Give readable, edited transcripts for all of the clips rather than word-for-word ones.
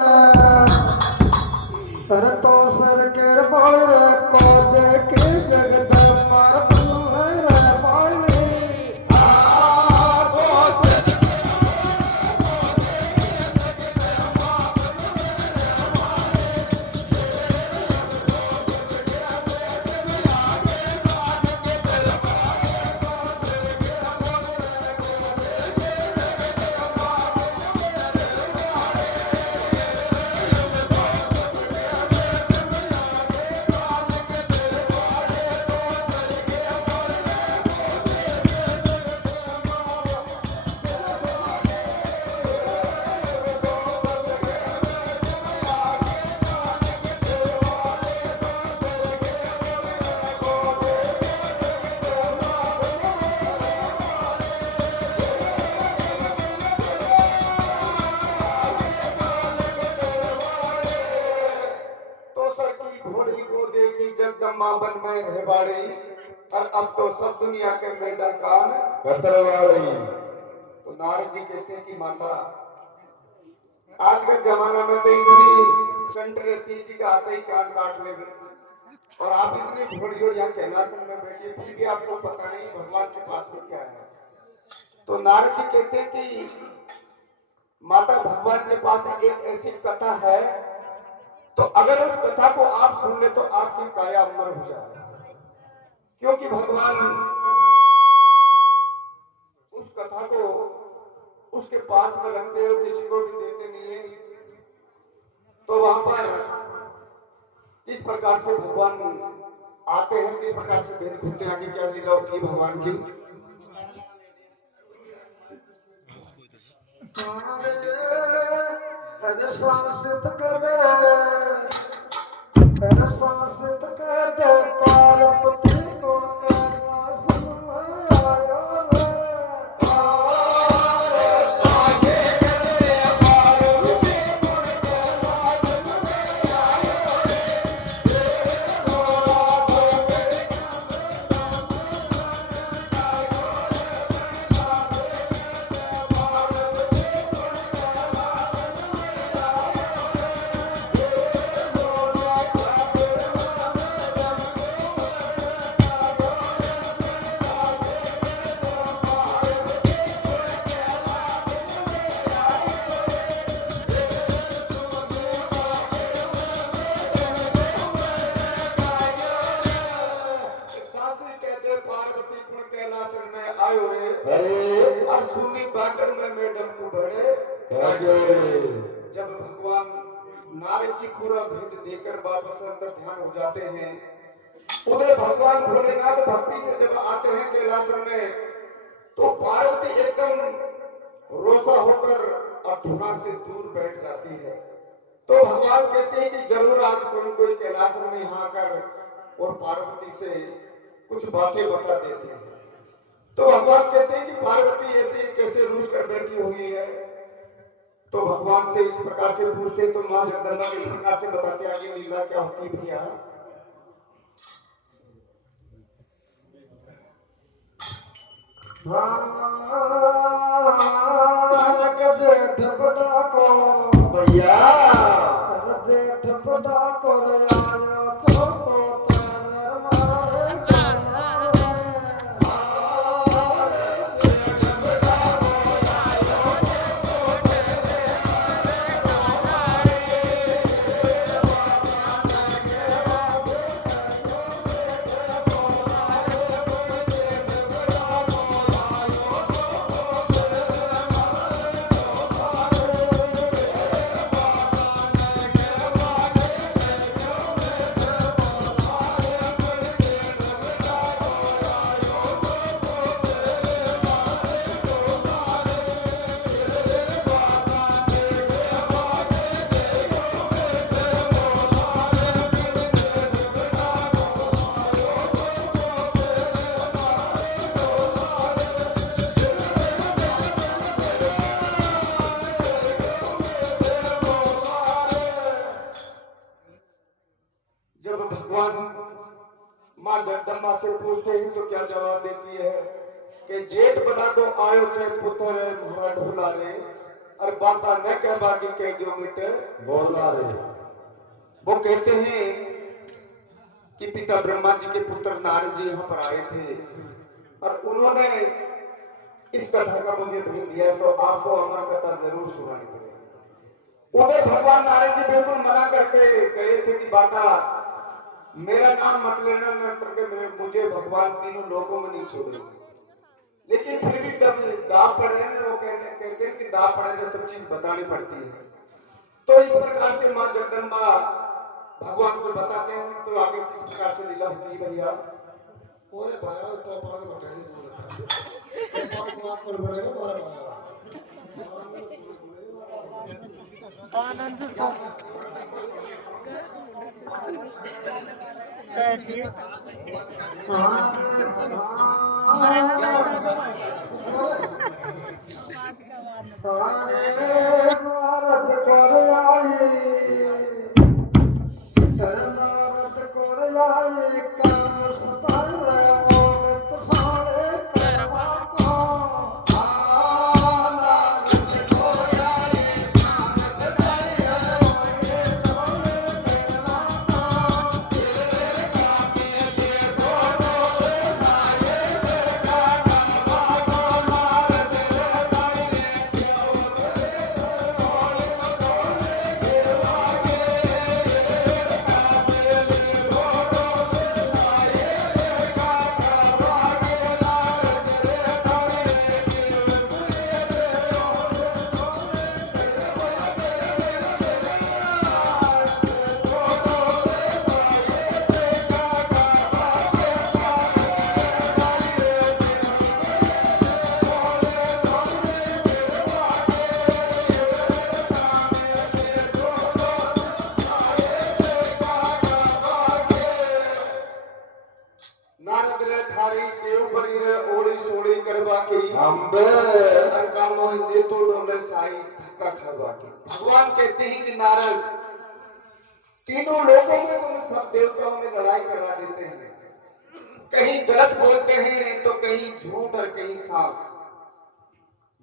अरे तो सर के बोल रे को देख जगदम्बा रे बोली घोड़ी को देखी जगदम्बा बन में रहबाड़ी और अब तो सब दुनिया के मैदान कान कतरवाड़ी। तो नारद जी कहते हैं कि माता आज के जमाना में तो इतनी संट रहती है जी का आते ही कान काट ले और आप इतनी घोड़ी और यहाँ कैलासन में बैठे फिर भी आपको पता नहीं भगवान के पास में क्या है। तो नारद जी कहते हैं कि माता भगवान के पास एक ऐसी कथा है तो अगर उस कथा को आप सुन ले तो आपकी काया अमर हो जाए, क्योंकि भगवान उस कथा को उसके पास में रखते हैं और किसी को भी देते नहीं है। तो वहां पर किस प्रकार से भगवान आते हैं, किस प्रकार से भेद खुलते हैं, आगे क्या लीला होती है भगवान की। शासित कर पार्वती को कैलाश में आयो रे पार्वती कुण कैलासन में आयो रे अरे और सुनी बागड़ में मैडम को बड़े जब भगवान नारद जी पूरा भेद देकर वापस अंतर ध्यान हो जाते हैं, उधर भगवान भोलेनाथ भक्ति से जब आते हैं कैलासन में तो पार्वती एकदम रोसा होकर और धुआं से दूर बैठ जाती है। तो भगवान कहते हैं कि जरूर आज कोई कैलासन में यहाँ आकर और पार्वती से कुछ बातें बता देते हैं। तो भगवान कहते हैं कि पार्वती ऐसे कैसे रूठ कर बैठी हुई है। तो भगवान से इस प्रकार से पूछते तो मां जगदम्बा इस प्रकार से बताते आगे लीला क्या होती भैया। जेठ बड़ा को भैया जेठ बड़ा को रे आयो चौको तेरे मारे जब भगवान मां जगदम्बा से पूछते हैं तो क्या जवाब देती है कि जेठ बना को आयो छे पुत्र मारा ढोला रे और बाता न कह बाकी कह जो मिटे बोला रे। वो कहते हैं कि पिता ब्रह्मा जी के पुत्र नारद जी यहाँ पर आए थे और उन्होंने इस कथा का मुझे भेज दिया, तो आपको अमर कथा जरूर सुनानी पड़ेगी। उधर भगवान नारद जी बिल्कुल मना करके गए थे कि बाता मेरा नाम मत लेना, न करके मुझे भगवान तीनों लोकों में नहीं छोड़ेंगे। लेकिन फिर भी जब दाव पड़े ना, वो कहते हैं कि दाव पड़े जो सब चीज बतानी पड़ती है। तो इस प्रकार से माँ जगदम्बा भगवान को बताते हैं। तो आगे किस प्रकार से लीला होती है भैया? ओरे भाया उठा पार बैठे दूर था पांच पांच कर पड़ेगा मारे भाया आनंद सुन बोले आनंद नारद कर आई नारद कर आई काम सतारे मोल तो साले करवा को नारद कर आई काम सतारे मोल तो साले नारद रे थारी देव बरी रे ओली सोली करवा की अम्बे और कामो ले तो डोले साई धक्का खावा की। भगवान कहते हैं कि नारद तीनों लोगों में तुम सब देवताओं में लड़ाई करवा देते हैं, कहीं गलत बोलते हैं तो कहीं झूठ और कहीं सांस।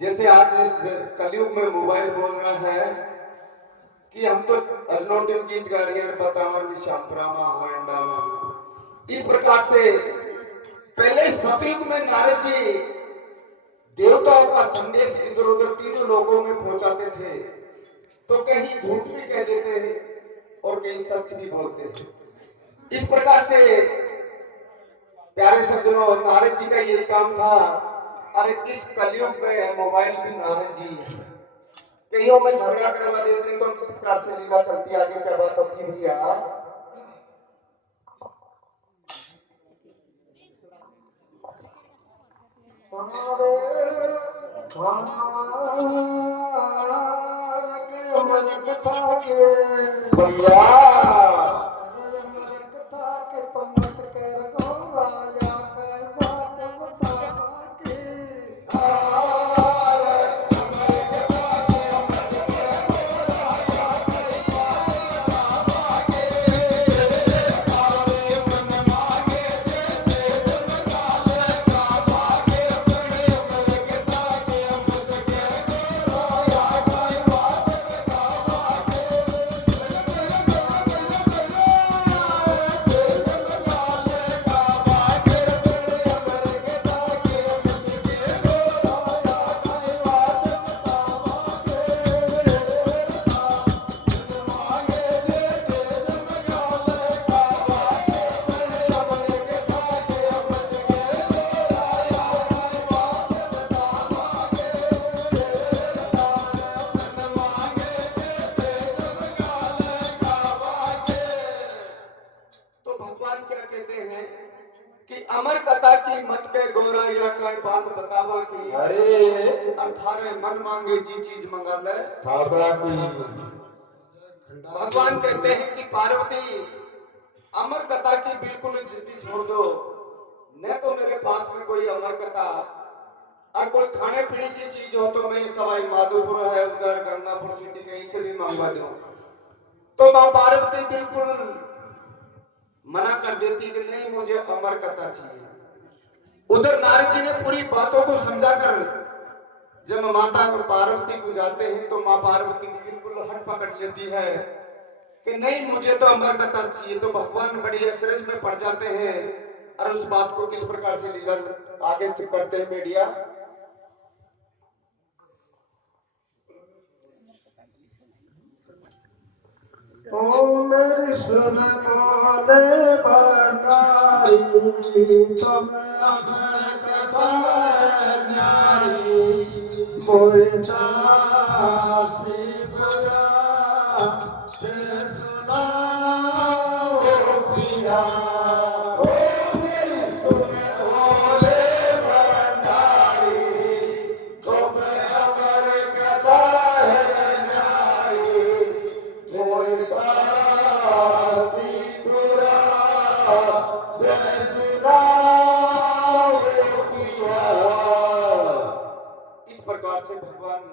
जैसे आज इस कलयुग में मोबाइल बोल रहा है कि हम तो अजनोटिन गीत गा रही है बतावा कि शामप्रामा हांडामा। इस प्रकार से पहले सतयुग में नारद जी देवताओं का संदेश इधर उधर तीनों लोगों में पहुंचाते थे, तो कहीं झूठ भी कह देते हैं और कहीं सच भी बोलते हैं। इस प्रकार से प्यारे सज्जनों, नारद जी का यही काम था। अरे इस कलयुग में मोबाइल भी नारद जी कईयों में झगड़ा करवा देते हैं, तो किस प्रकार से लीला चलती है, आगे क्या बात होती है भैया? अमर कथा की मत के गोरा या कोई बात बतावा की। अरे अर्थारे मन मांगे जी चीज मंगा ले खाबा की। भगवान कहते हैं कि पार्वती अमर कथा की बिल्कुल जिद्दी छोड़ दो, न तो मेरे पास में कोई अमर कथा और कोई खाने पीने की चीज हो तो मैं सवाई माधोपुर है उधर गंगापुर सिटी कहीं से भी मंगवा दूं। तो मां पार्वती बिल्कुल मना कर देती कि नहीं, मुझे अमर कथा चाहिए। उधर नारद जी ने पूरी बातों को समझाकर जब माता पार्वती को जाते हैं तो माँ पार्वती की बिल्कुल हट पकड़ लेती है कि नहीं, मुझे तो अमर कथा चाहिए। तो भगवान बड़ी अचरज में पड़ जाते हैं और उस बात को किस प्रकार से लीला आगे करते हैं मीडिया। ओ मेरी सुन बोले बनाई तुम अमर कथा न्यारी मोए दासी बुरा ते सुनाओ पिया।